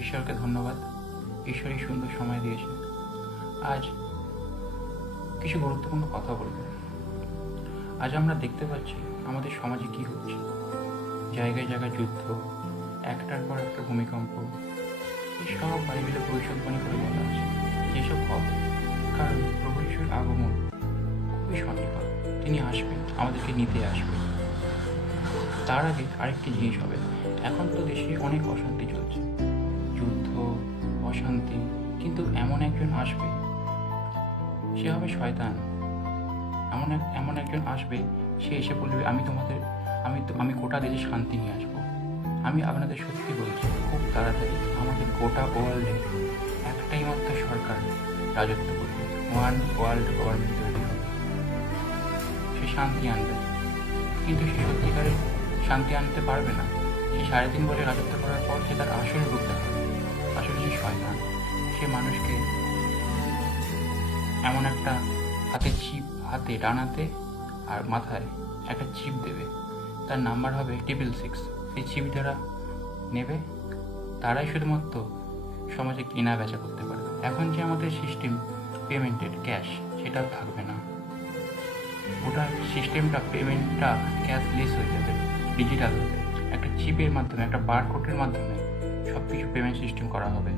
ঈশ্বরকে ধন্যবাদ। ঈশ্বর এই সুন্দর সময় দিয়েছে। আজ কিছু গুরুত্বপূর্ণ কথা বলবো। আজ আমরা দেখতে পাচ্ছি আমাদের সমাজে কি হচ্ছে। জায়গায় জায়গায় যুদ্ধ, একটার পর একটা ভূমিকম্প, সব বাইবেলে ভবিষ্যৎবাণী করে বলা আছে যেসব হবে। কারণ প্রভু ঈশ্বরের আগমন খুবই সন্নিকট। তিনি আসবেন, আমাদেরকে নিতে আসবেন। তার আগে আরেকটি জিনিস হবে। এখন তো দেশে অনেক অশান্তি চলছে, যুদ্ধ, অশান্তি, কিন্তু এমন একজন আসবে, সে হবে শয়তান। এমন একজন আসবে, সে এসে বলবে আমি গোটা দেশে শান্তি নিয়ে আসবো। আমি আপনাদের সত্যি বলছি, খুব তাড়াতাড়ি আমাদের গোটা ওয়ার্ল্ডে একটাই মাত্র সরকার রাজত্ব করবে, ওয়ান ওয়ার্ল্ড গভর্নমেন্ট তৈরি হবে। সে শান্তি আনবে, কিন্তু সে সত্যিকারের শান্তি আনতে পারবে না। সে 3.5 বছর রাজত্ব করার পর সে তার আসল রূপ দেখাবে। আসলে সে শয়তান। সে মানুষকে এমন একটা হাতে ডানাতে আর মাথায় একটা চিপ দেবে। তার নাম্বার হবে 666। সেই চিপ যারা নেবে তারাই শুধুমাত্র সমাজে কেনা বেচা করতে পারবে। এখন যে আমাদের সিস্টেম পেমেন্টের ক্যাশ, সেটা থাকবে না। ওটা সিস্টেমটা, পেমেন্টটা ক্যাশলেস হয়ে যাবে, ডিজিটাল হবে। একটা চিপের মাধ্যমে, একটা বারকোডের মাধ্যমে সব কিছু পেমেন্ট সিস্টেম করা হবে।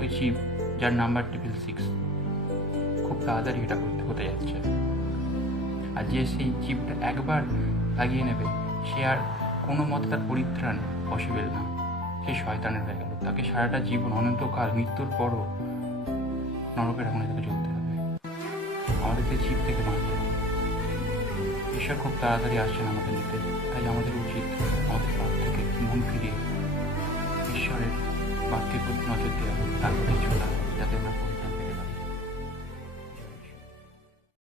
ওই চিপ যার নাম্বার 666, খুব তাড়াতাড়ি এটা হতে যাচ্ছে। আর যে সেই চিপটা একবার লাগিয়ে নেবে, সে আর কোনো মতে তার পরিত্রাণ পসিবল না। সে শয়তানের হয়ে গেল। তাকে সারাটা জীবন, অনন্তকাল, মৃত্যুর পরও নরকের আগুনে তাকে জ্বলতে হবে। আমাদেরকে চিপ থেকে মারতে হবে। ঈশ্বর খুব তাড়াতাড়ি আসছেন আমাদের নিতে। তাই আমাদের উচিত আমাদের পাপ থেকে মন ফিরিয়ে ঈশ্বরের বাক্যের প্রতি নজর দেওয়া, তার প্রতি চলা।